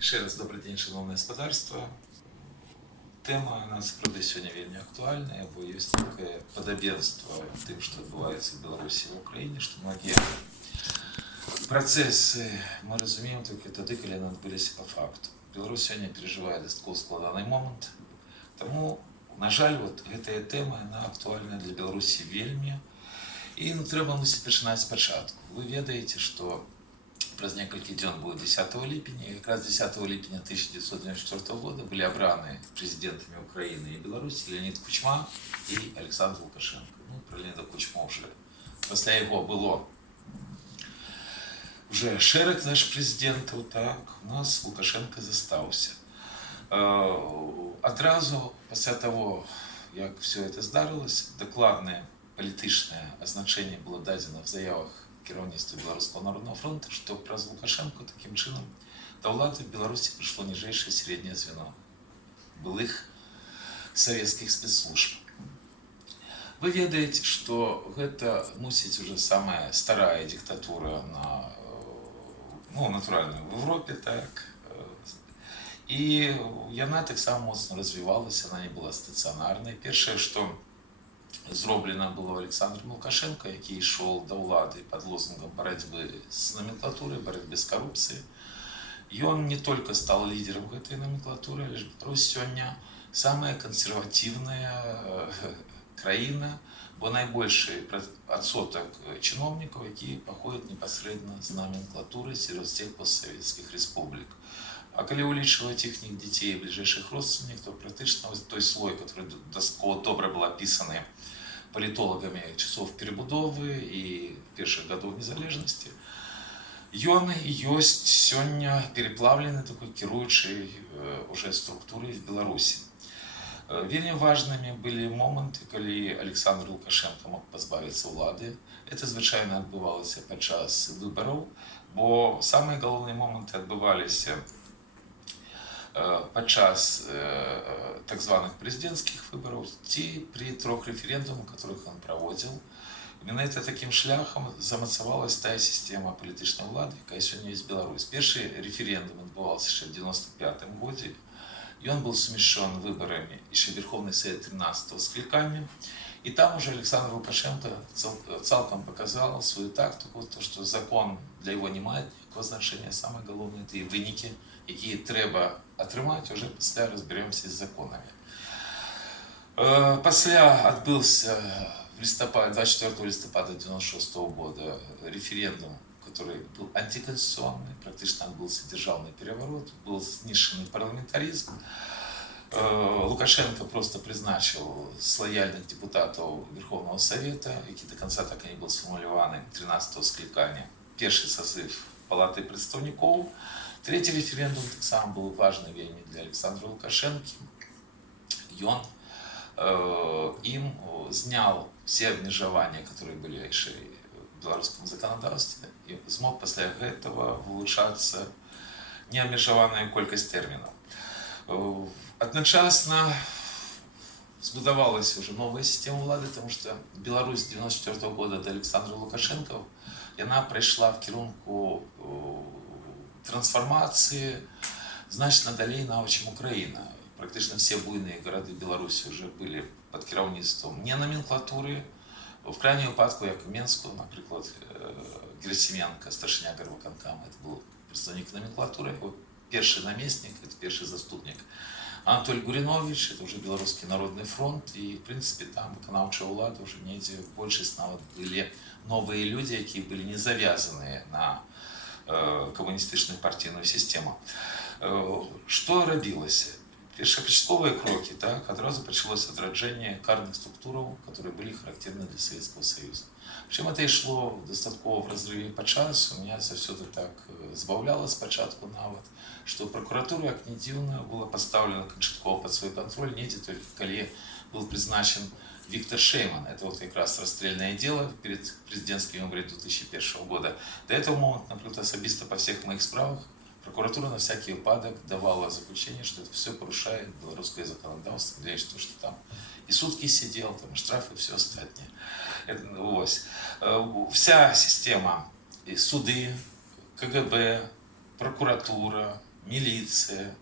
Ще раз добрий день, шановне господарство. Тема насправді сьогодні вельми актуальна, бо є таке подобенство тим, що відбувається в Білорусі і в Україні, що многі процеси ми розуміємо тільки тоді, коли вони відбулися по факту. Білорусь сьогодні переживає досить складний момент, тому, на жаль, ця тема вона актуальна для Білорусі вельми. І треба мусить починати спочатку. Ви ведаєте, що праз некалькі дзён будет 10 липеня, и как раз 10 липеня 1994 года были обраны президентами Украины и Беларуси Леонид Кучма и Александр Лукашенко. Ну, про Леонида Кучма уже після його було вже шераг наш президентів, так, у нас Лукашенко застався. Одразу після того, як все це здарилось, докладне політичне означення було дадено в заявах керівництва Белорусского народного фронта, что праз Лукашенко таким чином до влади в Беларуси пришло нижайшее среднее звено былых советских спецслужб. Вы ведаете, что это мусить уже самая старая диктатура на, ну, натурально в Европе, так. І яна так само моцно розвивалася, вона не була стаціонарною. Перше, що зроблено было Александром Лукашенко, який йшов до влади под лозунгом борьбы с номенклатурой, борьбы с коррупцией. И он не только стал лидером этой номенклатуры, лишь Беларусь сегодня самая консервативная країна, бо найбільший відсоток чиновників, які походять непосредственно з номенклатури серед всіх постсоветських республік. А коли улічувати їхніх дітей і ближайших родственників, то практично той слой, який досить добре був описаний політологами часов перебудови і перших годов незалежності, ён ёсць сёння переплавлены такой кіруючай уже структурай в Беларусі. Вельмі важнымі былі моманты, калі Александр Лукашенко мог пазбавіцца ўлады. Это звычайна адбывалася падчас выбараў, бо самыя галоўныя моманты адбываліся падчас так званых президентских выборов ці при 3 референдумах, которых он проводил. Именно это таким шляхом замацавалась та система політичної влади, яка сьогодні є в Беларусь. Перший референдум відбувався ще в 95 году, и он был сумещен выборами еще Верховный Совет 13-го скликания. И там уже Александр Лукашенко цалком показал свою тактику, то, что закон для его не має ніякого значення, саме головне – це і виники, які треба отримати, уже після розберемося з законами. Після відбувся в листопаде, 24 листопада 1996 года референдум, который был антиконституционный, практически отбылся державный переворот, был знищений парламентаризм. Лукашенко просто призначил с лояльных депутатов Верховного Совета, які до конца так и не был сформулированы 13-го скликания, первый созыв Палаты представников. Третий референдум так само был важный вельми для Александра Лукашенко. И он им знял все обмежевания, которые были еще в белорусском законодательстве, и смог после этого улучшаться необмежованная колькость терминов. Одночасно збудовалась уже новая система влады, потому что Беларусь с 1994 года до Александра Лукашенко, она пришла в керунку трансформации значно далее, чем Украина. Практично все буйные города Беларуси уже были под керівництвом не номенклатуры. В крайнем випадку, як в Мінську, наприклад, Герасименко, старшиня Горвоканкама, это был представник номенклатуры, его первый наместник, это первый заступник. Анатолий Гуринович, это уже Белорусский народный фронт, и, в принципе, там виконавчая влада уже недзе большасць нават были новые люди, які были не завязаны на коммунистичную партийную систему. Что робилось? Першапачатковыя крокі, так, адразу пачалося адраджэнне карных структураў, которые были характерны для Советского Союза. Причем это шло достатково в разрыве по часу, меня заўсёды так збаўляла спачатку нават, что прокуратура, як не дзіўна, была поставлена канчаткова под свой контроль недзе только калі был призначен Виктор Шейман. Это вот как раз расстрельное дело перед президентскими выборами 2001 года. До этого момента, например, особисто по всех моих справах прокуратура на всякий выпадок давала заключение, что это все порушает белорусское законодательство, говорит, что там и сутки сидел, там, и штрафы, и все остальное. Это, вот. Вся система, и суды, КГБ, прокуратура, міліцыя,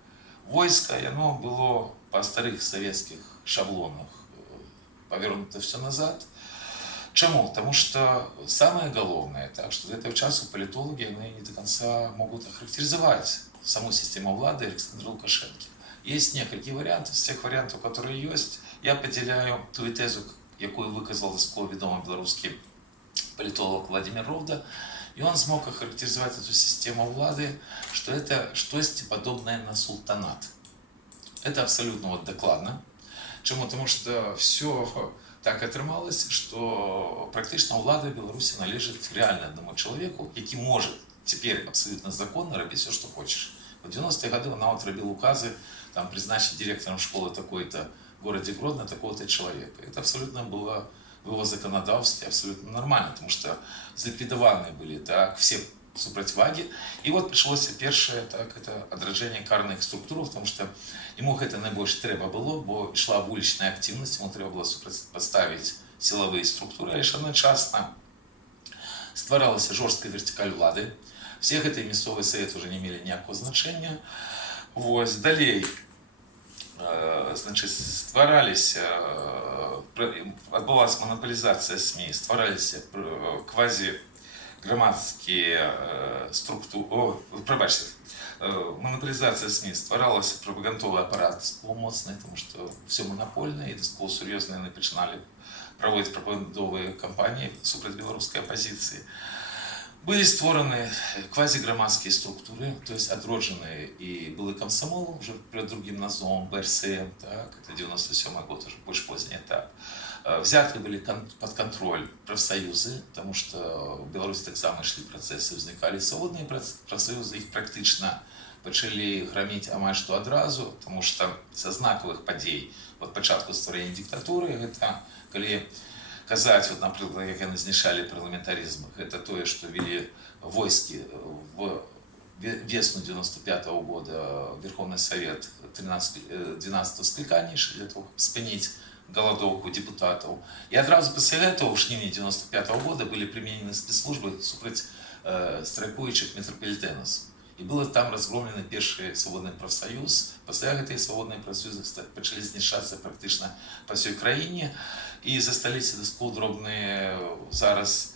войска, яно было па старых савецкіх шаблонах павернута все назад. Чему? Потому что самое главное, так, что до этого часу политологи они не до конца могут охарактеризовать саму систему влады Александра Лукашенко. Есть несколько вариантов. З тех вариантов, которые есть, я поделяю ту тезу, якую выказал досконало відомый белорусский политолог Владимир Ровда, и он смог охарактеризовать эту систему влады, что это что-то подобное на султанат. Это абсолютно вот докладно. Чому? Потому что все так атрымалось, что практично влада Беларуси належит реально одному человеку, який может теперь абсолютно законно робить все, что хочешь. В 90-е годы он нават робил указы, там, призначить директором школы такой-то в городе Гродно такого-то человека. Это абсолютно было в его законодавстве абсолютно нормально, потому что зликвидованы были так, все супротиваги. И вот пришлось первое, так, это отражение карных структур, потому что ему это наибольше треба было, бо шла вуличная активность, ему треба было поставить силовые структуры, а лишь одночасно стваралась жесткая вертикаль влады. Все гэты мясцовыя советы уже не имели никакого значения. Вот. Далей, значит, стварались, отбылась монополизация СМИ, стварались квазигромадские структуры, монополизация СМИ, стваралась пропагандовый аппарат моцный, потому что все монопольное, и досконало серьезно начинали проводить пропагандовые кампании супраць белорусской оппозиции. Были створаны квазигромадские структуры, то есть отродженные, и был и комсомол, уже под другим назвом, БРСМ, так, это 97-й год, уже больше поздний этап. Взяты были под контроль профсоюзы, потому что в Беларуси так само шли процессы, возникали свободные профсоюзы, их практично начали громить амаль что одразу, потому что со знаковых подей от початку створения диктатуры, это коли казаць, вот, например, как они знішалі парламентаризм, это то, что вели войски в весну 95-го года Верховный Совет 12-го скликания для того, чтобы спынить голодовку депутатов. И одразу после этого, в жнивні 95-го года, были применены спецслужбы супраць страйкующих метрополитенов. И было там разгромлены первый свободный профсоюз. После этого свободные профсоюзы начали знішацца практично по всей краине. И засталіся досконало дробные зараз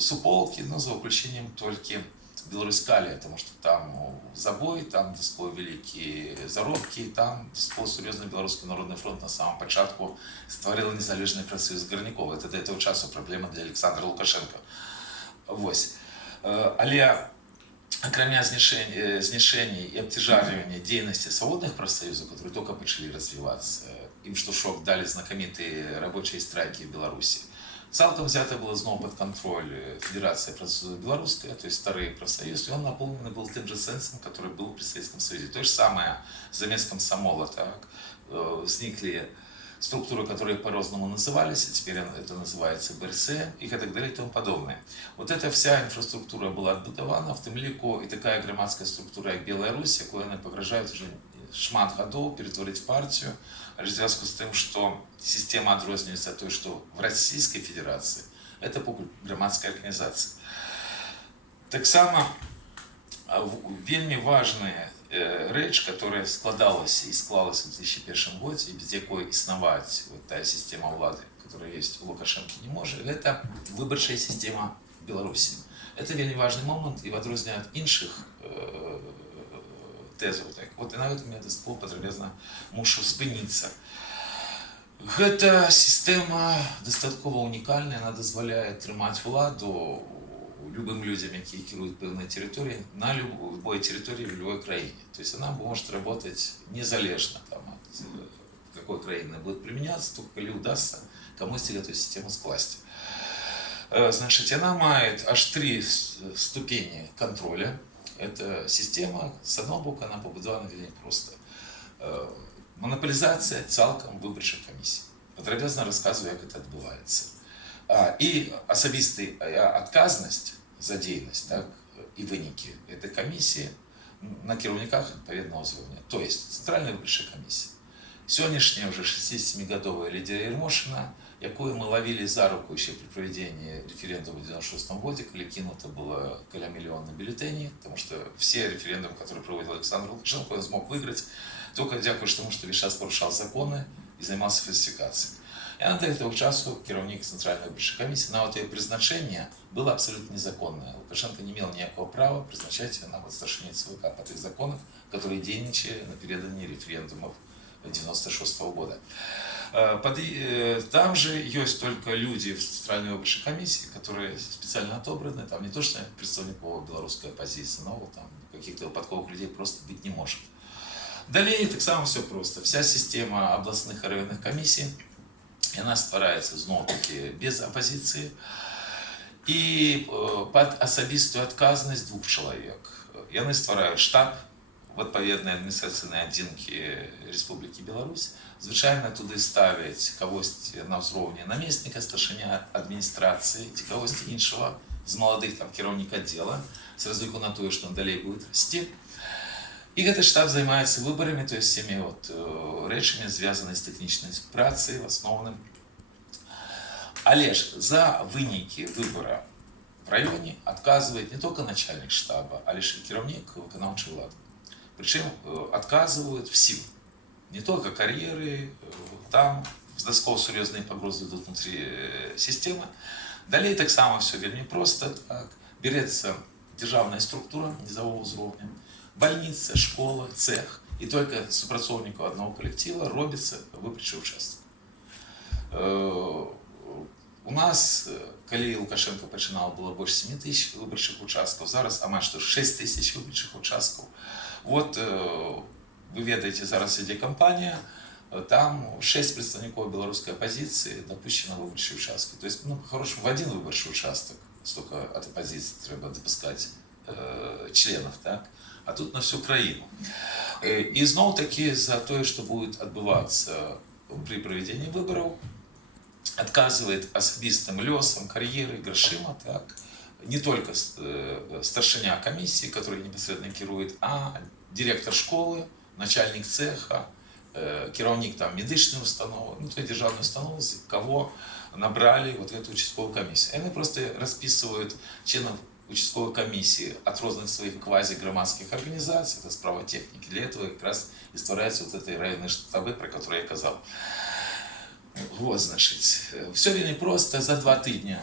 суполки, но за выключением только Беларуськалия, потому что там забой, там досконало великие заробки, и там досконало серьезный Белорусский народный фронт на самом початку створил незалежный профсоюз Горнякова. Это до этого часу проблема для Александра Лукашенко. Вось. Але акрамя знішэння и абцяжарвання деятельности свободных профсоюзов, которые только начали развиваться, им что шок дали знакомитые рабочие страйки в Беларуси, цалкам взято было снова под контроль Федерация профсоюзов Белорусская, то есть старый профсоюз, и он наполнен был тем же сенсом, который был при Советском Союзе. То же самое замес комсомола, так, возникли структуры, которые по-разному назывались, и теперь это называется БРС, и так далее и тому подобное. Вот эта вся инфраструктура была отбудована, в тем лику и такая громадская структура, как Белая Русь, якую они погрожают уже шмат годов перетворить в партию, а в зв'язку с тем, что система адрознивается от той, что в Российской Федерации это громадская организация. Так само вельми важная рэч, которая складалась и склалась в 2001 году, и без якой існаваць вот та система влады, которая есть у Лукашенко, не может, это выборчая система Беларуси. Это вельми важный момент, и в адрозненне от іншых тезаў. Так. Вот и на этом я досконала падрабязна мушу спыніцца. Гэта система дастаткова унікальная, она дазваляе трымаць владу любым людям, которые кируют певной территории, на любой территории в любой краине. То есть она может работать незалежно там, от какой краины будет применяться, только коли удастся кому-то эту систему скласть. Значит, она имеет аж 3 ступени контроля. Эта система, с одного боку, она побудована вельми просто. Монополизация цалкам выборчых комиссий. Подробно рассказываю, как это отбывается. И особистая отказность за деятельность, так, и выники этой комиссии на кіраўніках адпаведнага ўзроўня. То есть Центральная выборчая комиссия. Сённяшняя уже 67-годовая Лидия Ермошина якую мы ловили за руку еще при проведении референдума в 1996 году, коли кинуто было около миллиона бюллетеней, потому что все референдумы, которые проводил Александр Лукашенко, он смог выиграть только дякую тому, что весь час порушал законы и занимался фальсификацией. І на того часу керівник Центральної виборчої комісії на от її призначення було абсолютно незаконне. Лукашенко не имел никакого права призначать на старшине ЦВК по тех законах, которые дейничали напередодні референдумов 1996 года. Там же есть только люди в Центральной выборчей комиссии, которые специально отобраны. Там не то, что представников белорусской оппозиции, но вот там каких-то выпадковых людей просто быть не может. Далее так само все просто. Вся система областных и районных комиссий, она ствараецца зноў-таки без оппозиции и под асабістую адказнасць двух человек. Яны ствараюць штаб в адпаведнай адміністрацыйнай адзінкі Республікі Беларусь. Звычайна туды ставяць кагосьці на ўзроўні намесніка, старшыня адміністрацыі ці кагосьці іншага з маладых там кіраўнік аддзела з разліку на тое, што он далей будет расці. И этот штаб занимается выборами, то есть всеми вот речами, связанными с техничной працей, в основном. Але ж за выники выбора в районе отказывает не только начальник штаба, а лишь и керівник виконавчої влади. Причем отказывают всем. Не только карьеры, там досково серьезные погрозы идут внутри системы. Далее так само все вельми просто. Так. Берется державная структура низового уровня, больница, школа, цех. И только супрацовнику одного коллектива робится выборчий участок. У нас, коли Лукашенко починал, было больше 7 тысяч выборчих участков, зараз амаль что 6 тысяч выборчих участков. Вот вы ведаете, зараз идет кампания, там 6 представников белорусской оппозиции допущено в выборчие участки. То есть, ну, по-хорошему, в один выборчий участок столько от оппозиции треба допускать членов, так? А тут на всю країну. І знов-таки за то, что будет отбываться при проведении выборов, отказывает особистым лесом, карьерой, грошима, так, не только старшиня комиссии, который непосредственно керует, а директор школы, начальник цеха, керівник там медичної установи, ну, той державной установы, кого набрали вот эту участковую комиссию. Они просто расписывают членов участковой комиссии от разных своих квази-громадских организаций, это справа техники. Для этого как раз и стваряются вот эти районные штабы, про которые я сказал. Вот, значит, все вельми просто. За 2 тижні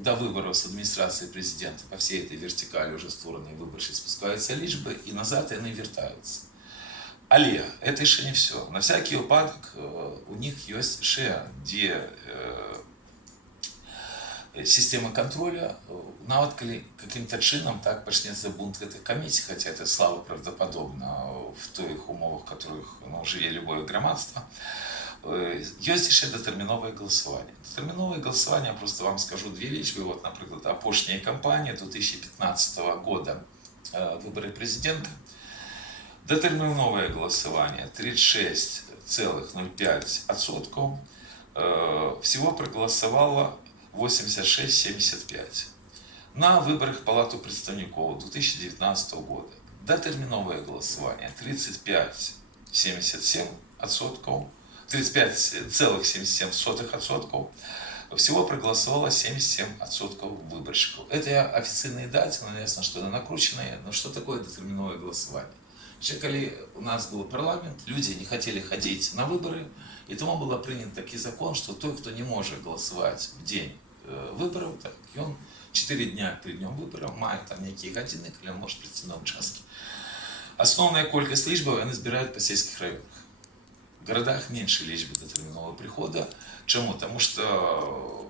до выборов с администрацией президента по всей этой вертикали уже створенные выборщики спускаются лишбы, и назад они вертаются. Але это еще не все. На всякий выпадок у них есть еще две система контроля. Нават коли каким-то чином так почнется бунт этих комиссий, хотя это слабо правдоподобно в тех умовах, в которых живе любое громадство, есть еще детерминовое голосование. Детерминовое голосование, я просто вам скажу две вещи. Вот, например, опошняя кампания 2015 года, выборы президента. Детерминовое голосование 36,05%. Всего проголосовало 86,75%. На выборах в Палату представников 2019 года детерминовое голосование 35,77%. 35,77%. Всего проголосовало 77% выборщиков. Это официальные даты, но ясно, что это накрученные. Но что такое детерминовое голосование? Когда у нас был парламент, люди не хотели ходить на выборы, и тому был принят такой закон, что той, кто не может голосовать в день выборов, так, и он 4 дня перед днем выборов мает там некие годины, когда он может прийти на участки. Основная колькость лічбаў они збирают по сельских районах. В городах меньше лічбы детерминового прихода. Чему? Потому что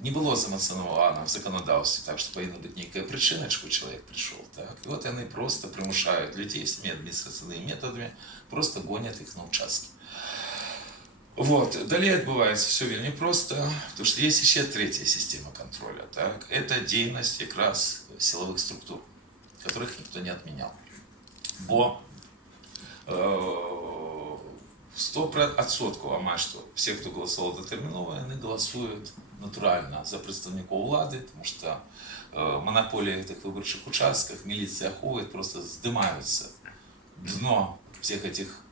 не было замацавана в законодаўстве, так что повинна быть некая причина, чтобы человек пришел. Так? И вот они просто примушают людей всеми административными методами, просто гонят их на участки. Вот. Далее отбывается все вельми просто, потому что есть еще третья система контроля. Так? Это деятельность как раз силовых структур, которых никто не отменял. Бо 100%, а что все, кто голосовал детерминово, они голосуют натурально за представников влады, потому что монополия этих выборчих участков, милиция охует, просто сдымаются дно всех этих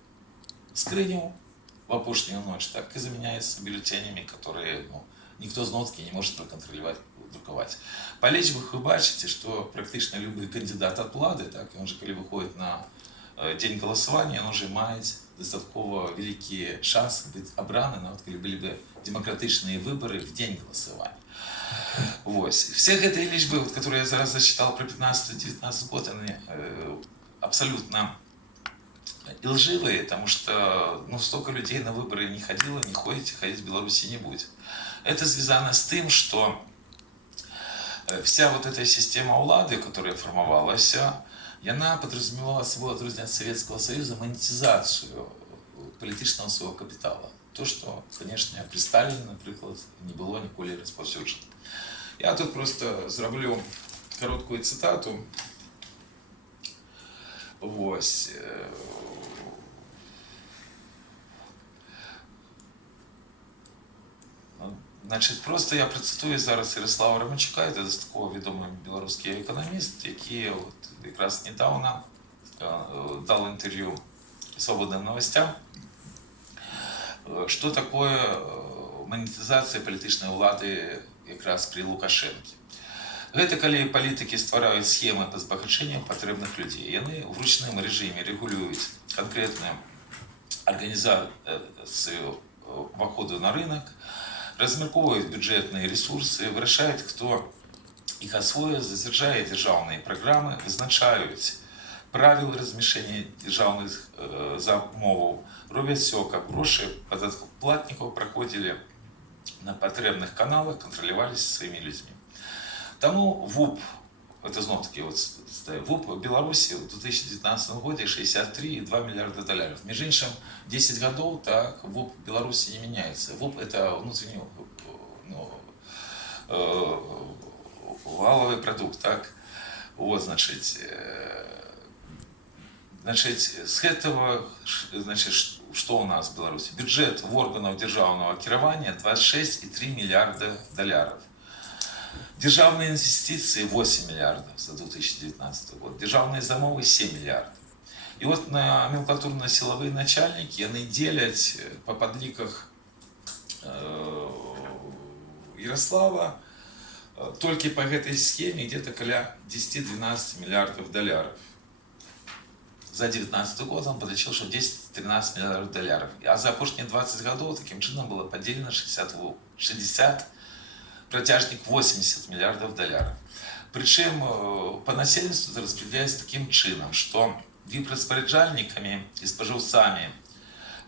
скринів, в опошнюю ночь, так и заменяется бюллетенями, которые никто з нотки не может проконтролировать, друковать. По лічбах вы бачите, что практически любой кандидат от улады, так, он же, когда выходит на день голосования, он уже имеет достаточно великие шансы быть обраны, на коли были бы демократичные выборы в день голосования. Вот. Все эти лічбы, вот, которые я зараз зачитал про 15-19 год, они абсолютно лживые, потому что столько людей на выборы не ходило, не ходит, ходить в Беларуси не будет. Это связано с тем, что вся вот эта система улады, которая формовалась, она подразумевала собой от Советского Союза монетизацию политичного своего капитала. То, что, конечно, при Сталине, например, не было ніколи розповсюджено. Я тут просто зроблю короткую цитату. Ось. Значить, просто я процитую зараз Ярослава Романчука, це такий відомий білоруський економіст, який от якраз недавно дал интервью «Свободным новостям», что такое монетизация політичної влади якраз при Лукашенке. Гэта калі палітыкі ствараюць схемы па збагачэнню патрэбных людзей. Яны в ручным режиме регулююць конкретную организацию выходу на рынок, размяркоўваюць бюджетные ресурсы, вырашаюць, кто их освоит, зацвярджае дзяржаўныя праграмы, вызначаюць правілы размяшчэння дзяржаўных замоваў, робяць все, каб грошы падаткоплатнікаў праходзілі на патрэбных каналах, контролировались своими людьми. Тому ВУП, это знову-таки ВУП в Беларуси в 2019 году 63,2 миллиарда долларов. Между іншим, 10 годов так, ВУП в Беларуси не меняется. ВУП это внутренний валовый продукт, так. Вот, значит, с этого, что у нас в Беларуси? Бюджет в органах державного кіравання 26,3 миллиарда долларов. Державные инвестиции 8 миллиардов за 2019 год. Державные замовы 7 миллиардов. И вот номенклатурно-силовые начальники, они делят по подликах Ярослава только по этой схеме где-то около 10-12 миллиардов долларов. За 2019 год он подлечил, что 10-13 миллиардов долларов. А за прошлые 20 годов таким чином было поделено 60 протяжник 80 миллиардов долларов. Причем по населенству это распределяется таким чином, что распоряджальниками и споживцами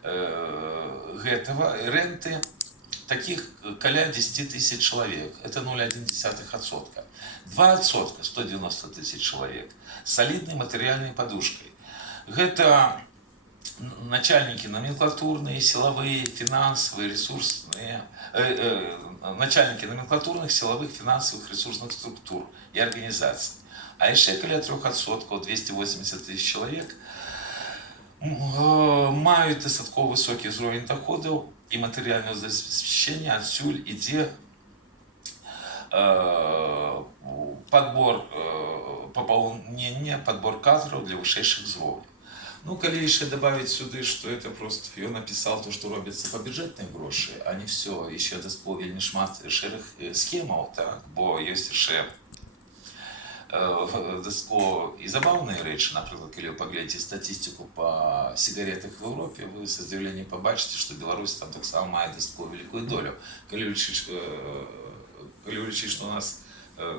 этого ренты таких коля 10 тысяч человек. Это 0,1%. 2% 190 тысяч человек. Солидной материальной подушкой. Это начальники номенклатурные, силовые, финансовые, ресурсные, начальники номенклатурных, силовых, финансовых, ресурсных структур и организаций. А еще каля 3%, 280 тысяч человек, мають достатково высокий уровень доходов и материального забезпечения, отсюль ідзе подбор пополнения, подбор кадров для высших уровней. Ну, коли еще добавить сюда, что это просто я написал то, что робится по бюджетные гроши, а не все, еще доспло вельми шмат шерых схемов, так, бо есть ще доспло и забавные речи, например, коли вы поглядите статистику по сигаретах в Европе, вы с удивлением побачите, что Беларусь там так само має доспло великую долю. Коли лічить, что у нас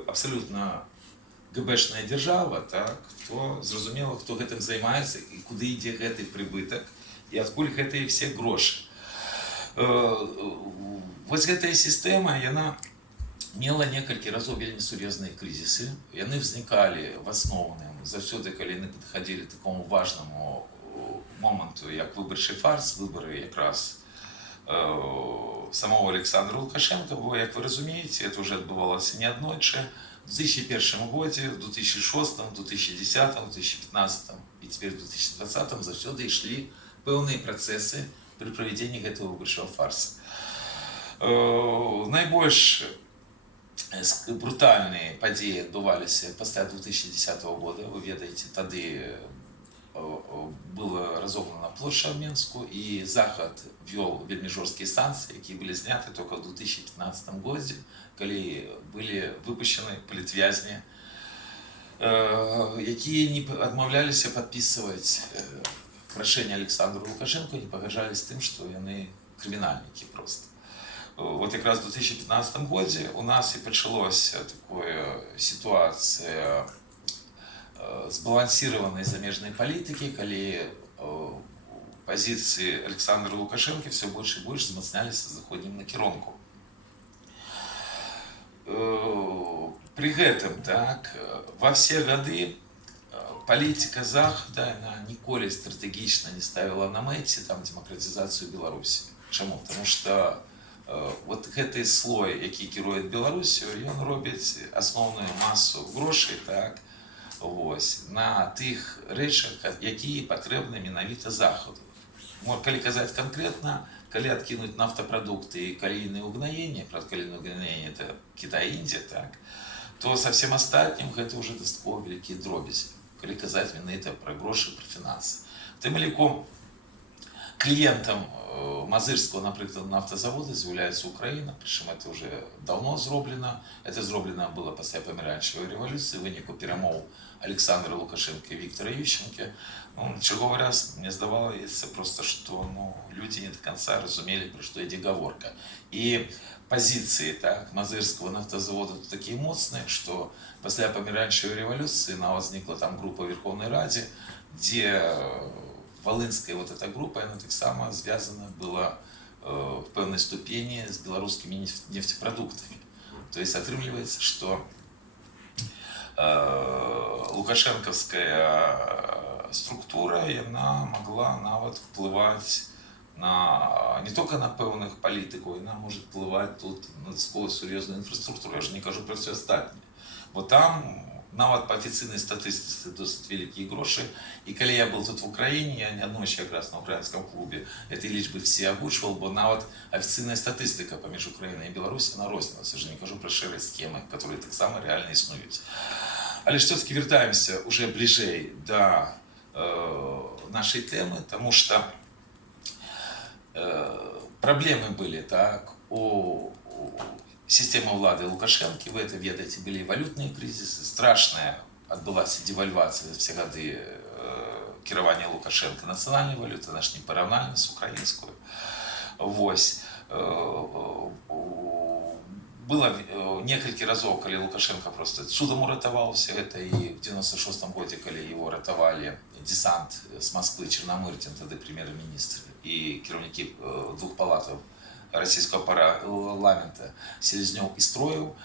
абсолютно ГБшная держава, так, то зрозуміло, хто гэтым займаецца і куди йде гэты прибыток і адкуль гэтыя все грошы. Вось гэтая сістэма, яна мела некалькі разоў вельмі сур'ёзныя крызісы. Яны ўзнікалі в асноўным заўсёды, калі яны падыходзілі к такому важному моманту, як выбарчы фарс, выборы якраз самого Александра Лукашенко, бо, як вы разумееце, это уже адбывалася не аднойчы. В 2001 году, в 2006, в 2010, в 2015 и теперь в 2020 завсёды шли пэўныя працэсы при проведении гэтага выбарчага фарса. Найбольш брутальные падзеі адбываліся пасля 2010 года. Вы ведаеце, тады была разогнана площадь в Минску, и Захад вел вельмі жорсткія санкцыі, якія былі зняты только в 2015 годзе, калі былі выпущены палітвязні, якія не адмаўляліся падпісваць рашэнне Александру Лукашенко, не пагаджались з тым, што яны крымінальнікі просто. Вот якраз в 2015 годзе у нас і пачалося такая ситуация сбалансированной замежной политики, калі позиции Александра Лукашенко все больше и больше змацнялись с заходнім накірунку. При гэтым, так, во все годы политика Захада, она ніколі стратегічна не ставила на мэце там демократизацию Беларуси. Чаму? Потому что вот гэты слой, які кіруе Беларусью, ён робіць асноўную масу грошай, так, ось, на тых рэчах, якія патрэбны менавіта Захаду. Калі казаць канкрэтна, калі адкінуць нафтапрадукты і калійныя угнаенні, пра калійныя угнаенні это Кітай, Індія, так, то со всем остатнім гэта ўжо дастаткова вялікія дробязі, калі казаць менавіта пра грошы, пра фінансы. Тым ліком кліентам Мазырского, например, нафтозавода з'является Украина, причем это уже давно зроблено. Это зроблено было после помаранчевой революции, в вынику перемов Александра Лукашенко и Виктора Ющенко. Черговый раз мне здавалось просто, что люди не до конца разумели, про что идет говорка. И позиции так, Мазырского нафтозавода такие мощные, что после помаранчевой революции возникла там группа в Верховной Раде, где Волынская вот эта группа, она так само связана была в певной ступени с белорусскими нефтепродуктами. То есть отрымливается, что лукашенковская структура, она могла нават впливать на, не только на певных политиков, она может впливать тут на такую серьезную инфраструктуру. Я же не кажу про все остальное. Вот там нават по офіційній статистиці досить великі гроші. І коли я був тут в Україні, я не одну ще якраз на українському клубі ці лічби всі озвучував, бо нават офіційна статистика поміж Україною і Білорусі вона рознилася. Я ж не кажу про шире схеми, які так само реально існують. Але ж все-таки вертаємося уже ближей до нашої теми, тому що проблеми були так, у система влады Лукашенко, вы это ведаете, были валютные кризисы, страшная отбылась девальвация за все годы кіравання Лукашенко национальной валюты, наш не параўнальна с украинскую. Вось. Было некалькі разоў, калі Лукашенко просто цудом уратаваўся, это и в 96-м годзе, калі его ратавали десант с Москвы, Черномырдин, тады премьер-министр, и кіраўнікі двух палатаў российского парламента Селезнёв и Строев.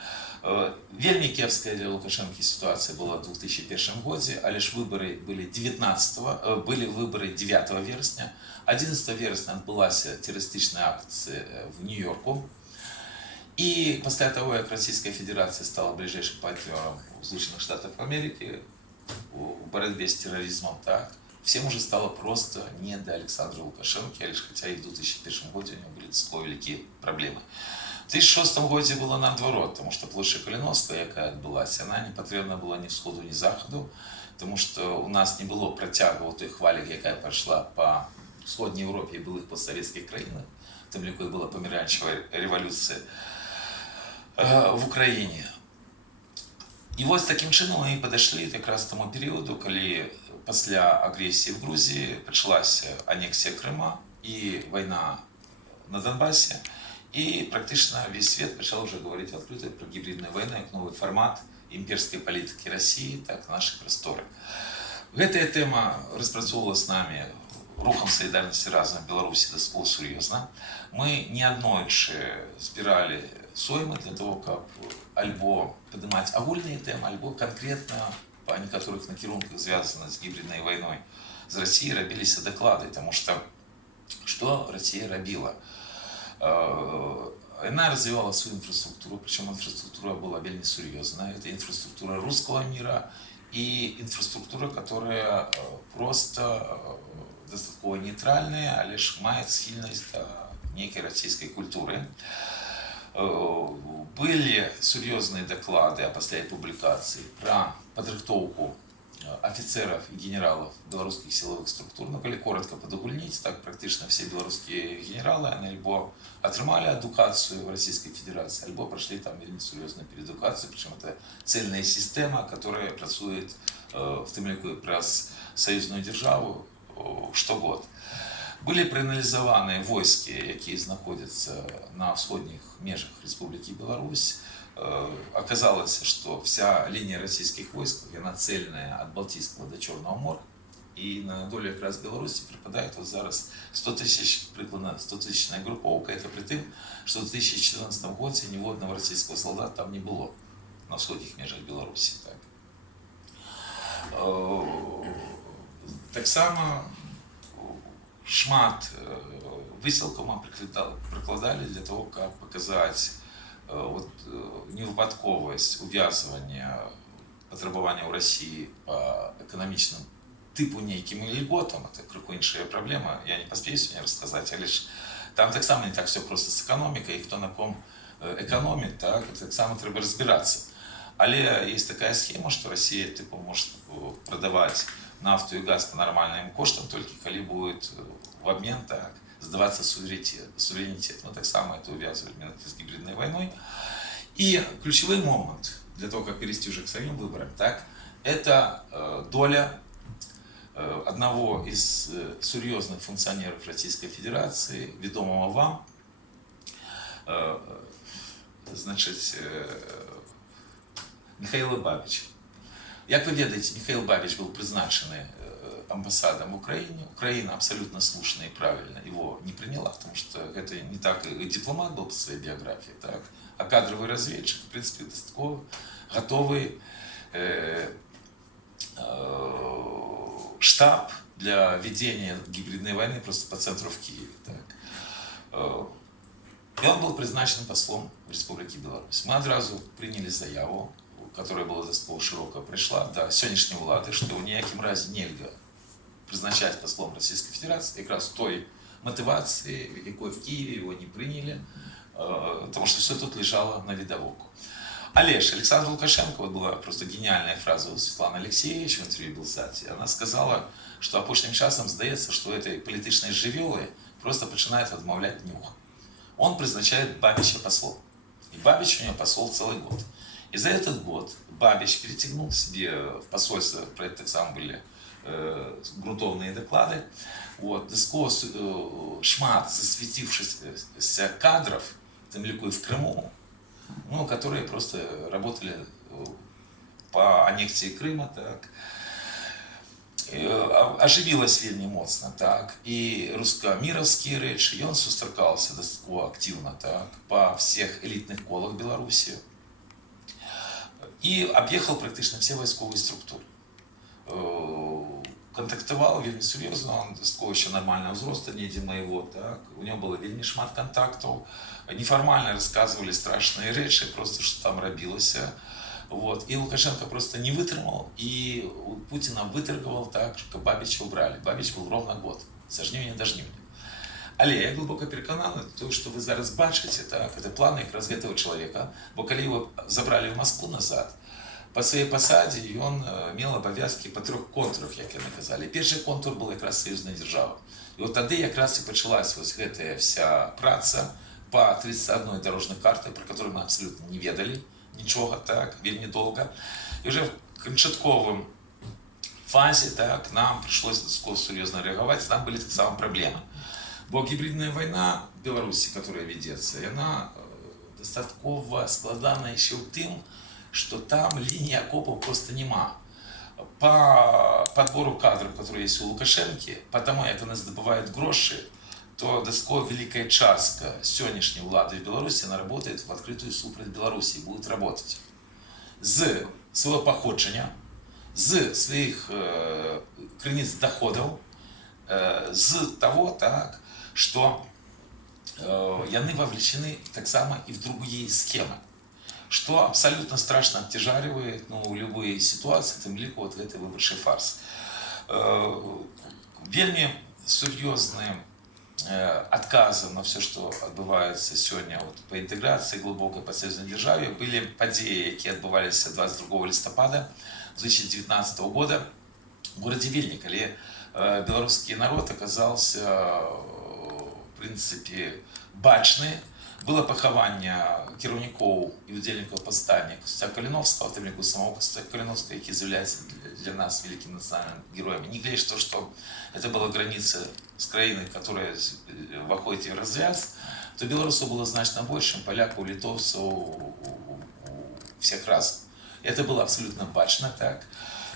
Вельмі кепская для Лукашенко ситуация была в 2001 году, а лишь выборы были 9 вересня. 11 вересня отбылась террористичная акция в Нью-Йорку. И после того, как Российская Федерация стала ближайшим партнером Соединенных Штатов Америки в борьбе с терроризмом, так, всем уже стало просто не до Александра Лукашенко, хотя и в 2001 году у него были такие великие проблемы. В 2006 году было наоборот, потому что площадь Калиновская, яка отбылась, она не потребна была ни всходу, ни заходу, потому что у нас не было протягу той хвали, яка прошла по Сходней Европе и былых постсоветских краинах, тем ликой была помаранчевая революция в Украине. И вот таким чином мы подошли как раз к тому периоду, когда после агрессии в Грузии началась аннексия Крыма и война на Донбассе. И практически весь свет начал уже говорить открыто про гибридную войну, как новый формат имперской политики России, так и наши просторы. Эта тема распрацовывалась с нами рухом солидарности разом в Беларуси достаточно серьезно. Мы неоднойче збирали соймы для того, как альбо поднимать огульные темы, альбо конкретно по некоторых накірунках, звязанных с гибридной войной с Россией, робились доклады, потому что Россия робила? Она развивала свою инфраструктуру, причем инфраструктура была вельми серьезная. Это инфраструктура русского мира и инфраструктура, которая просто достаточно нейтральная, а лишь мает схильность до некой российской культуры. Были серьезные доклады, а после публикации, про подрыхтовку офицеров и генералов белорусских силовых структур. Ну, коли коротко подогульнить, так практично все белорусские генералы, они альбо отримали адукацию в Российской Федерации, альбо прошли там вельми серьезную переэдукацию, причем это цельная система, которая працует в тым ліку праз союзную державу штогод. Были проанализованы войски, якія знаходятся на всходних межах Республики Беларусь. Оказалось, что вся линия российских войск, она цельная от Балтийского до Черного моря. И на долю как раз Беларуси припадает вот зараз 100 тысяч, прикладно 100-тысячная групповка. Это при том, что в 2014 году ни одного российского солдата там не было на всходних межах Беларуси. Так само шмат высілкаў мы прыкладалі для того, как показать вот, невыпадковасць увязывания патрабавання ў России по эканамічным типу нейкім льготам. Это крыху іншая праблема, я не паспею сегодня рассказать, але ж там таксама не так все просто с экономикой, и кто на ком экономит, так само трэба разбираться. Але есть такая схема, что Россия типа может продавать нафту и газ по нормальным коштам, только коли будет в обмен так сдаваться суверенитет. Мы так само это увязывали с гибридной войной. И ключевой момент для того, как перейти уже к самим выборам, так, это доля одного из серьезных функционеров Российской Федерации, ведомого вам, значит, Михаила Бабича. Як ви ведаете, Михаил Бабич был призначен амбассадором в Украине. Украина абсолютно слушно и правильно его не приняла, потому что это не так и дипломат был по своей биографии, так, а кадровый разведчик, в принципе, достаточно готовый штаб для ведения гибридной войны просто по центру в Киеве. Так. И он был призначен послом в Республике Беларусь. Мы одразу приняли заяву, которая была достаточно широко пришла до сённяшняй улады, что в ніякім разе нельга призначать послом Российской Федерации, как раз той мотивации, якой в Киеве его не приняли, потому что все тут лежало на видовоку. Алеш, Александр Лукашенко, вот была просто гениальная фраза у Светланы Алексеевич в интервью Белсаті, она сказала, что апошнім часом здається, что этой политичной живёлы просто начинает отмовлять нюх. Он призначает Бабича послом. И Бабич у него посол целый год. И за этот год Бабич перетягнул себе в посольство, про это так само были грунтовные доклады, вот, шмат засветившихся кадров, тем лику и в Крыму, ну, которые просто работали по аннексии Крыма, так, оживилась вельми моцна, так, и русско-мировские речи, и он сустракался достаточно активно, так, по всех элитных колах Беларуси, и объехал практически все войсковые структуры. Контактовал вельми серьезно, он такого еще нормального взрослого, не моего, так, у него было вельми шмат контактов, неформально рассказывали страшные речи, просто что там робилось. Вот. И Лукашенко просто не вытерпел, и у Путина выторговал так, что Бабича убрали. Бабич был ровно год, со жнивня до жнивня. Але я глубоко переконаны, то, что вы зараз бачите, так, это планы как раз этого человека, бо коли его забрали в Москву назад, по своей посаде и он имел обовязки по 3 контурах, як яны казали. Перший контур был как раз союзная держава. И вот тогда как раз и началась вот эта вся праца по 31 дорожной карте, про которую мы абсолютно не ведали ничего, так, вельми долго. И уже в кончатковом фазе, так, нам пришлось серьезно реагировать, там были так само проблемы. Бо гибридная война в Беларуси, которая ведется, она достаточно складана еще тем, что там линии окопов просто нема. По подбору кадров, которые есть у Лукашенки, потому как она здобывает гроши, то достаточно великая частка сённяшней влады в Беларуси, она работает в открытую супроть Беларуси и будет работать. З своего походження, з своих крыніц доходов, з того, так, что яны вовлечены так само и в другие схемы, что абсолютно страшно обтяжаривает, ну, любые ситуации, тем лику вот этой выборчий фарс. Вельми серьезным отказом на все, что отбывается сегодня вот, по интеграции глубокой по союзной державе, были подеи, которые отбывались 22 листопада 2019 года в городе Вильні, калі беларускі народ оказался, в принципе, бачны. Было пахаванне кіраўнікоў і ўдзельнікаў паўстання Костя Каліновскага, у тым ліку самого Костя Каліновскага, які з'яўляецца для нас великим национальным героем. Не глядя то, что это была граница с краиной, которая входит в развяз, то белорусов было значно больше, чем поляков, литовцев, всех раз. Это было абсолютно бачно так.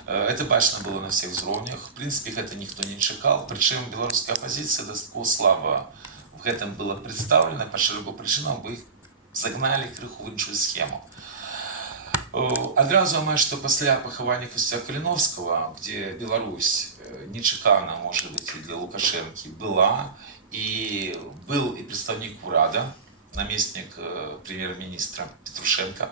Это бачно было на всех уровнях. В принципе, их это никто не чекал. Причем белорусская оппозиция достаточно слабо в этом было представлено, по шерегу причинам бы их загнали крыху в іншую схему. Адразу амаль што пасля пахавання Костя Каліновскага, где Беларусь нечакана, может быть, и для Лукашенки была, и был и представник урада, наместник премьер-министра Петрушенко,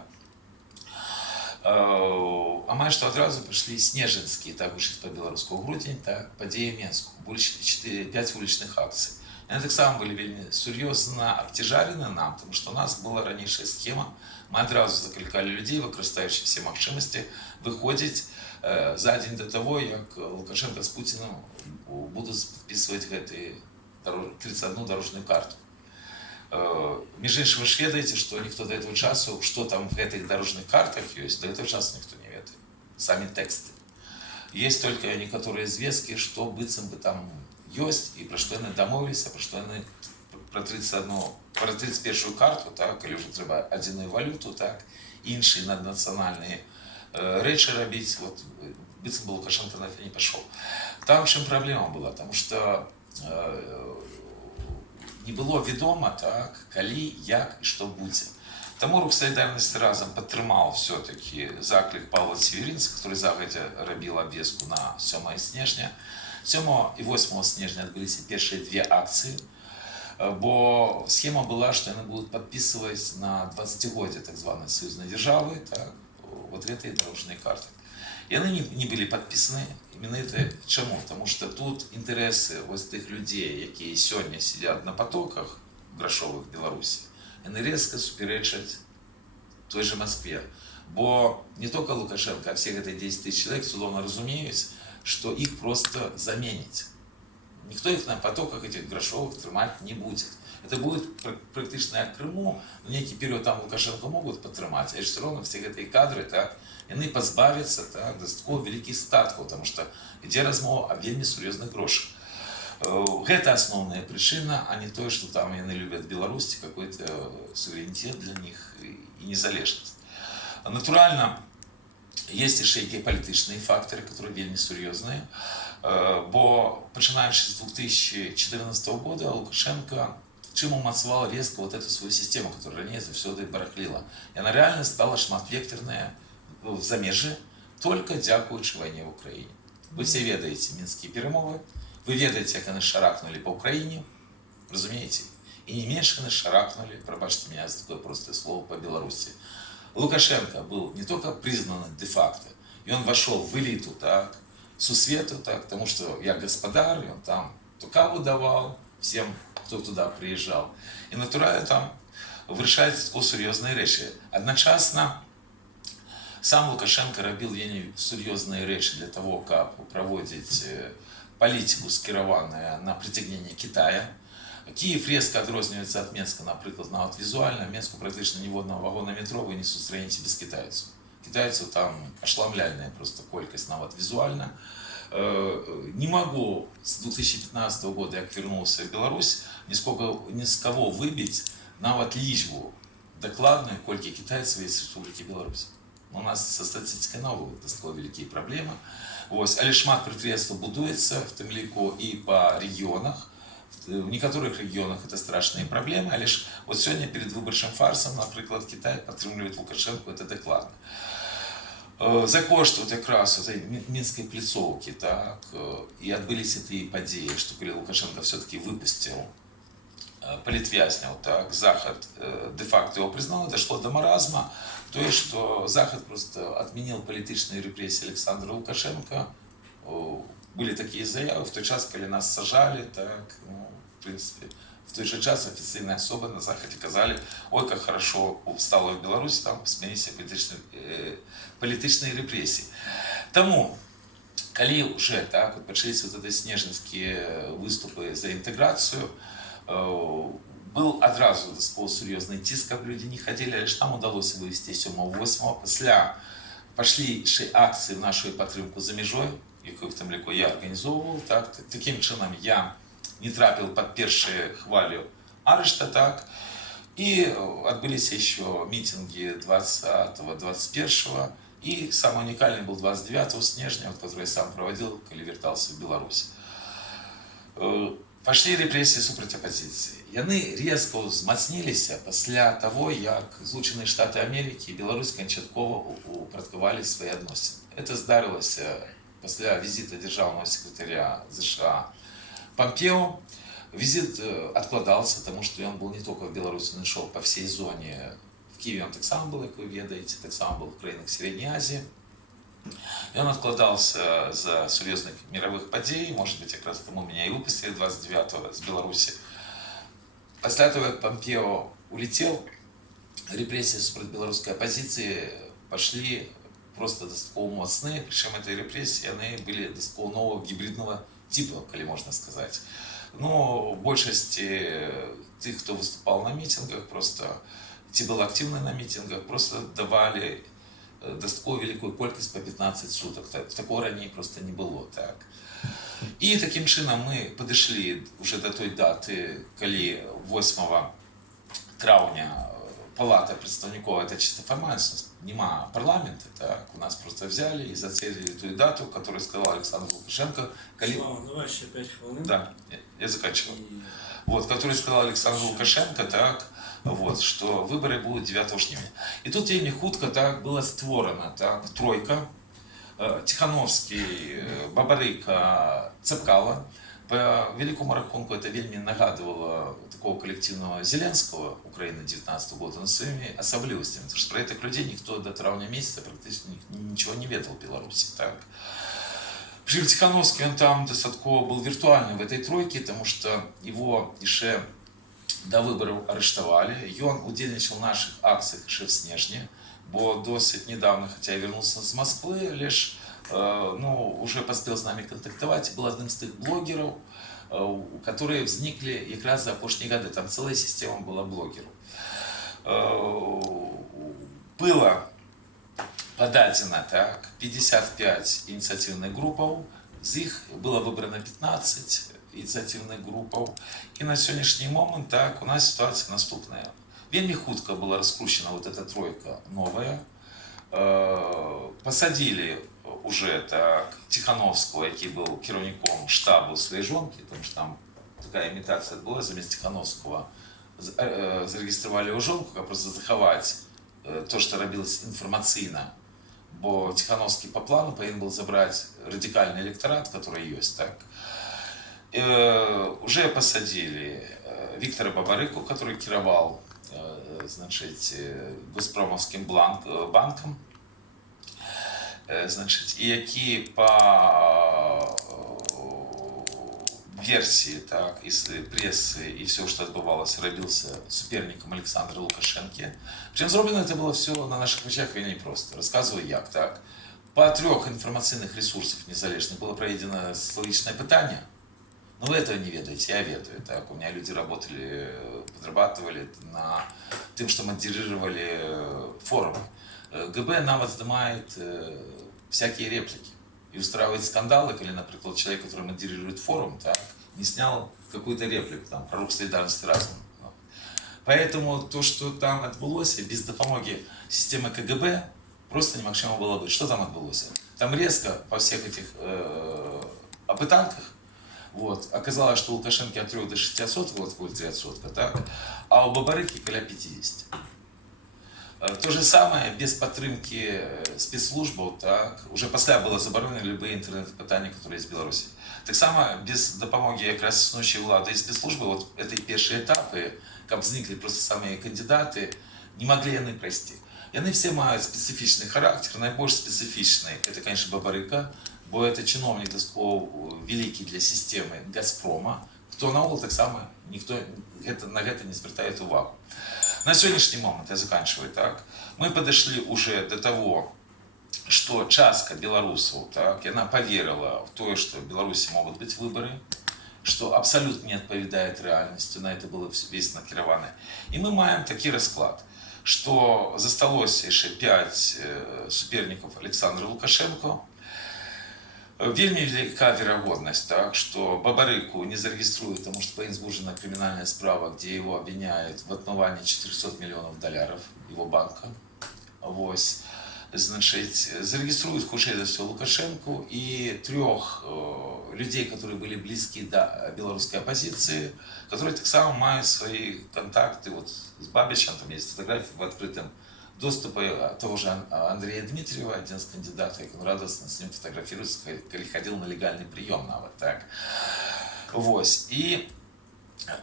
амаль што адразу прыйшлі снежаньскія, так гучыць па-беларуску, грудзень, так, падзеі ў Менску, больш 5 вулічных акцый. Они так само были вельми серьезно обтяжарены нам, потому что у нас была ранейшая схема. Мы одразу закликали людей, використовуючи всі можливості, выходить за день до того, як Лукашенко с Путиным будут подписывать 31 дорожную карту. Между іншим, вы ж ведаете, что никто до этого часу, что там в этих дорожных картах есть, до этого часу никто не ведает. Сами тексты. Есть только некоторые звестки, что быцем бы там есть, и про что они домовились, про что они про 31 карту, так, или вже треба одну валюту, так, інші наднаціональні речі робити, вот, быцем бы Лукашенко на это не пошел. Там в чем проблема была, потому что не было відомо, так, коли, як і що буде. Тому Рух Солідарності разом підтримав все-таки заклик Павла Северинца, который загодя робил обвеску на 7 снежня. 7 і 8 снежня відбулися перші дві акції, бо схема була, що вони будуть підписувати на 20-годие так званої союзної держави, так, вот в этой дорожной карте. І вони не були підписані. Іменно це чому? Тому що тут інтереси ось тих людей, які сьогодні сидять на потоках грошових в Білорусі, вони різко суперечать той же Москві. Бо не тільки Лукашенко, а всіх цих 10 тисяч чоловік судовно розуміють, что их просто заменить. Никто их на потоках этих грошовых тримать не будет. Это будет практично как Крыму, но некий период там Лукашенко могут потримать, а все равно все эти кадры, так, они позбавятся, так, до такого великих статков, потому что где размова о вельми серьезных грошах. Это основная причина, а не то, что там они любят Беларусь, какой-то суверенитет для них и незалежность. Натурально, есть ще які політичні фактори, які вельми серйозні, бо починаючи з 2014 года Лукашенко чим умацував різко вот эту свою систему, яка раніше завсюди барахлила. І вона реально стала шматвекторною в заміжжі, тільки дякуючи війні в Україні. Ви всі ведаєте мінські перемови, ви ведаєте, як вони шарахнули по Україні, розумієте? І не менше вони шарахнули, пробачте мене за таке просте слово, по Білорусі. Лукашенко был не только признан де-факто, и он вошел в элиту, так, сусвету, так, потому что я господар, и он там то каву давал всем, кто туда приезжал. И натурально там вирішають такі серйозні речі. Одночасно сам Лукашенко робив вельми серйозні речі для того, як проводити політику, скерованную на притягнення Китаю. Киев резко відрізняється від Минска, наприклад, навіть візуально. В Минску практично ні в одного вагона метро ви не зустрінете без китайців. Китайців там ошеломляльная просто колькость, навіть візуально. Не могу с 2015 года, як вернулся в Беларусь, ни с кого выбить навіть лічбу докладную, кольки китайців є в Республіці Беларусь. У нас со статистикой нової достатньо великі проблеми. Ось, але шмат підприємств будується, в тим ліку і по регіонах. В некоторых регионах это страшные проблемы, а лишь вот сегодня перед выборчим фарсом, например, Китай подтримует Лукашенко, это докладно. За кошт вот якраз этой Минской пляцовки, так, и отбылись эти подеи, что коли Лукашенко все-таки выпустил политвязнял, так, Заход де-факто его признал, дошло до маразма, то есть, что Заход просто отменил политические репрессии Александра Лукашенко. Были такие заявы в той час, когда нас сажали, так, ну, в принципе, в той же час официальные особы на Заходе сказали, ой, как хорошо стало в Беларуси, там сменились политичные репрессии. Тому, калі уже так вот пачаліся вот снежніцкія выступы за інтэграцыю, был адразу дастаткова сур'ёзны ціск, каб людзі не хадзілі, але ж нам удалося вывесці 7-8. Пасля пашлі акцыі в нашу падтрымку за мяжой, якую в тым ліку я арганізоўваў. Так. Такім чынам я не трапіў пад першую хвалю арышта, так. И отбылись еще митинги 20-21, и самый уникальный был 29 снежня, вот, который я сам проводил, когда вертался в Беларусь. Пошли репрессии супраць оппозиции. Яны резко узмацнились после того, как Злученыя Штаты Америки и Беларусь канчаткова упорядковали свои адносіны. Это здарилось после визита державного секретаря США Помпео. Визит откладался, потому что он был не только в Беларуси, он шел по всей зоне. В Киеве он так само был, как вы ведаете, так само был в краинах Средней Азии. И он откладался за серьезных мировых подей, может быть, как раз тому меня и выпустили 29-го с Беларуси. После того, как Помпео улетел, репрессии супраць белорусской оппозиции пошли просто дастаткова моцныя, причем эти репрессии, они были дастаткова нового гибридного типа, коли можно сказать. Но большасць тых, кто выступал на митингах, просто ці был активны на митингах, просто давали дастаткова великую колькасць по 15 суток. Такого ранее просто не было. Так. И таким чынам мы подошли уже до той даты, калі 8 траўня Палата представников, это чисто формальность, нема парламента, так, у нас просто взяли и зацелили ту дату, которую сказал Александр Лукашенко. Слава, давай еще 5 хвилин. Да, я заканчиваю. Вот, который сказал Александр Лукашенко, так, вот, что выборы будут 9 жніўня. И тут вельмі хутка так была створена так, тройка, Тихановский, Бабарыка, Цепкало. По великому рахунку это вельмі нагадывало такого коллективного Зеленского Украины 19 года, но своими особливостями, потому что про этих людей никто до травня месяца практически ничего не ведал в Беларуси. Так. Причем Тихановский, он там достаточно был виртуальный в этой тройке, потому что его еще до выборов арыштовали, и он удельничал в наших акциях еще в снежне, бо досить недавно, хотя я вернулся с Москвы, лишь уже поспел с нами контактовать, был одним из тех блогеров, которые возникли как раз за апошние годы. Там целая система была блогеров. Было подадено так, 55 инициативных групп, из них было выбрано 15 инициативных групп. И на сегодняшний момент так, у нас ситуация наступная. Вельми хутко была раскручена вот эта тройка новая. Посадили уже так Тихановского, який был керівником штабу своей жонки, потому что там такая имитация была, замест Тихановского зарегистрировали его жонку, как просто заховать то, что робилось информацийно, бо Тихановский по плану повинен был забрать радикальный электорат, который есть. Так. Уже посадили Виктора Бабарыку, который кировал значит, Газпромовским банком, значит, і які по версии так, из прессы и все, что отбывалось, робился соперником Александра Лукашенко. Причем зроблено это было все на наших очах вельми просто. Рассказываю як. Так. По 3 информационных ресурсах незалежных было проведено социологическое питание. Но вы этого не ведаете, я ведаю. Так. У меня люди работали, подрабатывали на тем, что модерировали форумы. ГБ нават здымает всякие реплики и устраивает скандалы, когда, например, человек, который модерирует форум, так, не снял какую-то реплику там, про рух солидарности разным. Поэтому то, что там отбылось, без допомоги системы КГБ просто немагчыма было быть. Что там отбылось? Там резко по всех этих опытанках вот, оказалось, что у Лукашенко от 3 до 600, вот 900, так, а у Бабарыки каля 50. То же самое без падтрымки спецслужбаў, так, уже пасля было забаронены любые интернет-пытания, которые есть в Беларуси. Так само без дапамоги якраз існуючай улады и спецслужбы, вот эти первые этапы, каб возникли просто самые кандидаты, не могли яны пройти. Яны все имеют специфичный характер, наибольш специфичный, это, конечно, Бабарыка, бо это чиновник дастаткова великий для системы Газпрома, кто наогул так само никто на это не звертает увагу. На сегодняшний момент, я заканчиваю так, мы подошли уже до того что частка белорусов, так, яна поверила в то, что в Беларуси могут быть выборы, что абсолютно не адпавядае рэальнасці, на это было весь накіравана. І мы маем такі расклад, што засталося яшчэ 5 супернікаў Александра Лукашенко. Вельмі велика вероятность, так, что Бабарыку не зарегистрируют, потому что возбуждена криминальная справа, где его обвиняют в отмывании $400 миллионов его банка. Вось. Значит, зарегиструют хутчэй за все Лукашенко и 3 людей, которые были близки до белорусской оппозиции, которые так само имеют свои контакты вот с Бабичем, там есть фотографии в открытом доступе того же Андрея Дмитриева, один из кандидатов, и он радостно с ним фотографируется, когда ходил на легальный прием нават, так. Вось. И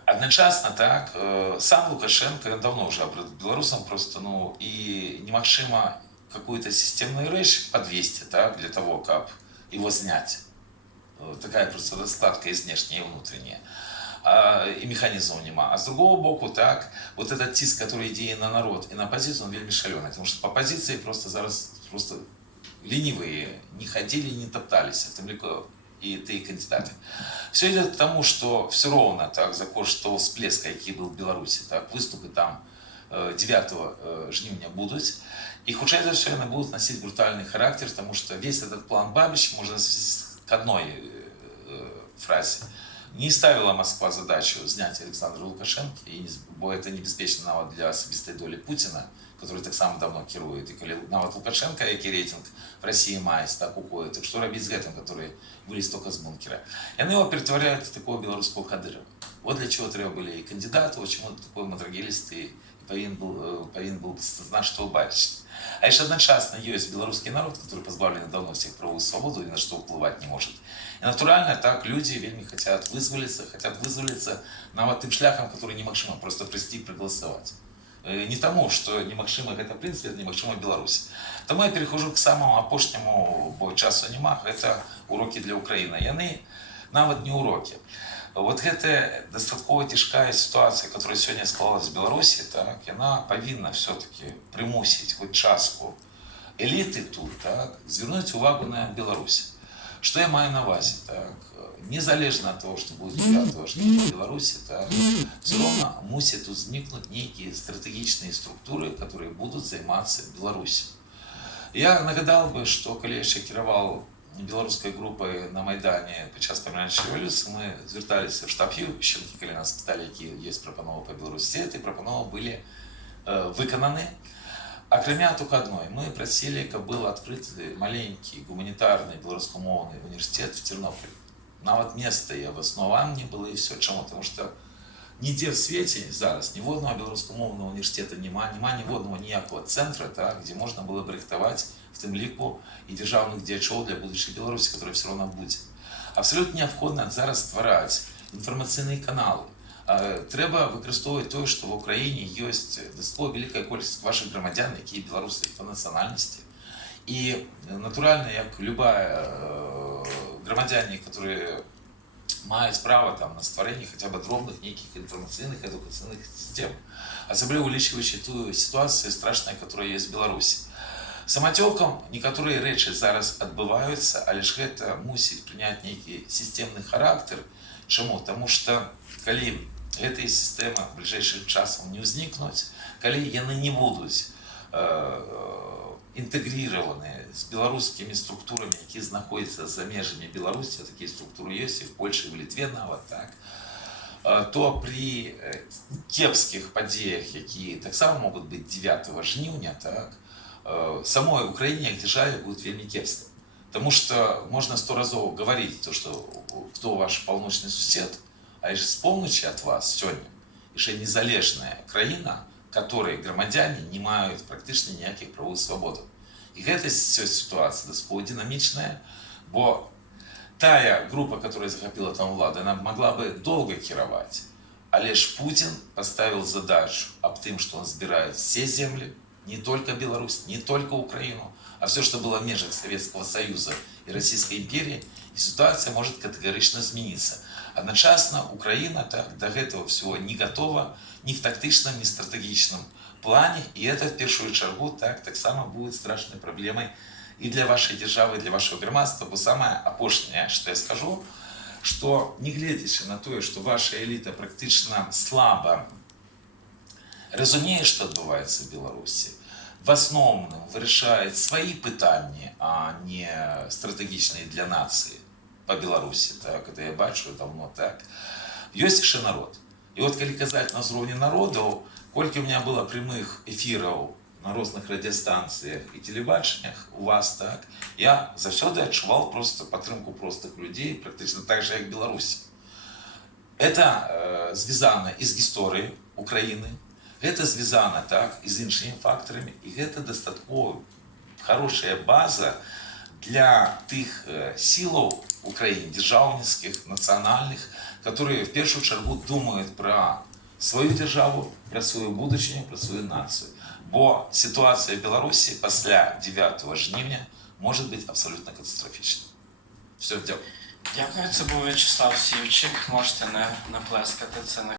одночасно так, сам Лукашенко, он давно уже обрыт белорусам просто, ну, и немагчыма какую-то системную речь подвести, так, для того, как его снять. Такая просто раскладка и внешняя, и внутренняя. И механизмов нема. А с другого боку, так, вот этот тиск, который идея на народ и на оппозицию, он вельми шаленый. Потому что по оппозиции просто зараз просто ленивые не ходили, не топтались. В том лику и те кандидаты. Все идет к тому, что все ровно, так, за кошт того всплеска, який был в Беларуси, так, выступы там 9 жнивня будут. И худшее за все, они будут носить брутальный характер, потому что весь этот план Бабич можно свести к одной фразе. Не ставила Москва задачу снять Александра Лукашенко, бо это небезпечно нават для особистой доли Путина, который так само давно кирует. И коли нават Лукашенко, який рейтинг в России мае, так уходит, так что робить с этим, который вылез только с бункера? И они его перетворяют в такого белорусского Кадырова. Вот для чего треба были и кандидаты, почему такой матрагелист и повинен был знать, что убавить. А еще одночасно есть белорусский народ, который позбавлен давно всех прав и свободы, ни на что вплывать не может. И натурально так люди вельми хотят вызволиться на тем шляхом, который немагчыма просто прийти и проголосовать. Не тому, что немагчыма это в принципе, это немагчыма Беларусь. Тому я перехожу к самому апошняму, бо часу нема, это уроки для Украины. Яны нават не уроки. Вот эта достатково цяжкая ситуация, которая сегодня склалась в Беларуси, так, она повинна все-таки примусить хоть частку элиты тут, так, звернуть увагу на Беларусь. Что я маю на увазі, так, незалежно от того, что будет 9 жнивня в Беларуси, так, все равно мусят тут зникнуть некие стратегичные структуры, которые будут заниматься Беларусью. Я нагадал бы, что коли я ще кіраваў беларускай группой на Майдане падчас паміраючай рэвалюцыі, мы звярталіся в штаб Ющенкі, калі нас пыталі, якія ёсць прапановы па Беларусі, эти прапановы были выкананы. Акрамя только одной, мы просили, каб был открыт маленький гуманитарный беларускамоўны университет в Тернополе. Нават места и абаснаванне не было, и все. Чему? Потому что нигде в свете зараз ни одного беларускамоўнага университета нема ни одного ніякого центра, так, где можно было бы рыхтаваць в тым ліку и державных дзячоў для будущей Беларуси, которая все равно будет. Абсолютно необходимо зараз ствараць информационные каналы. Трэба выкарыстоўваць тое, што в Украине есть дастаткова великая колькасць ваших грамадзян, якія беларусы по национальности. И натурально, как любая грамадзяне, которые маюць право там, на стварэнне хотя бы дробных неких информационных эдукационных систем, асабліва улічваючы тую ситуацию страшную, которая есть в Беларуси. Самацёкам некаторыя рэчы зараз адбываюцца, але ж гэта мусіць прыняць нейкі сістэмны характар. Чаму? Таму што калі гэтыя сістэмы бліжэйшым часам не ўзнікнуць, калі яны не будуць интегрированы с белорусскими структурами, которые находятся за межами Беларуси, такие структуры есть и в Польше, и в Литве, нават так, то при кепских падзеях, которые так само могут быть 9 жнивня, так, самой Украине как державе будет вельми кепска. Потому что можно 100 разов говорить, то, что кто ваш полночный сусед, а если с полночи от вас сегодня, еще незалежная краина, которой громадяне не имеют практически никаких правовых свобод. И эта ситуация достаточно динамичная, бо тая группа, которая захопила там владу, она могла бы долго кировать. А лишь Путин поставил задачу об том, что он собирает все земли, не только Беларусь, не только Украину, а все, что было в межах Советского Союза и Российской империи, и ситуация может категорично измениться. Одночасно Украина так, до этого всего не готова ни в тактичном, ни в стратегичном плане, и это в первую чергу так само будет страшной проблемой и для вашей державы, и для вашего громадства. Бо самое опошнее, что я скажу, что не глядячи на то, что ваша элита практично слабо разумеет, что відбувається в Білорусі, в основному вирішає свої питання, а не стратегічні для нації по Білорусі. Так, це я бачу давно так. Є ще народ. І от коли казати на уровне народу, кольки у мене було прямих ефірів на різних радіостанціях і телебаченнях у вас, так, я завжди відчував просто підтримку простих людей, практично так же, як в Білорусі. Це зв'язано із історією України, це зв'язано так, із іншими факторами, і це достатньо хороша база для тих сил України, державницьких, національних, які в першу чергу думають про свою державу, про свою будущее, про свою націю. Бо ситуація в Білорусі після 9 жовтня може бути абсолютно катастрофічною. Все, дякую. Дякую, це був В'ячеслав Сівчик. Можете не наплескати це на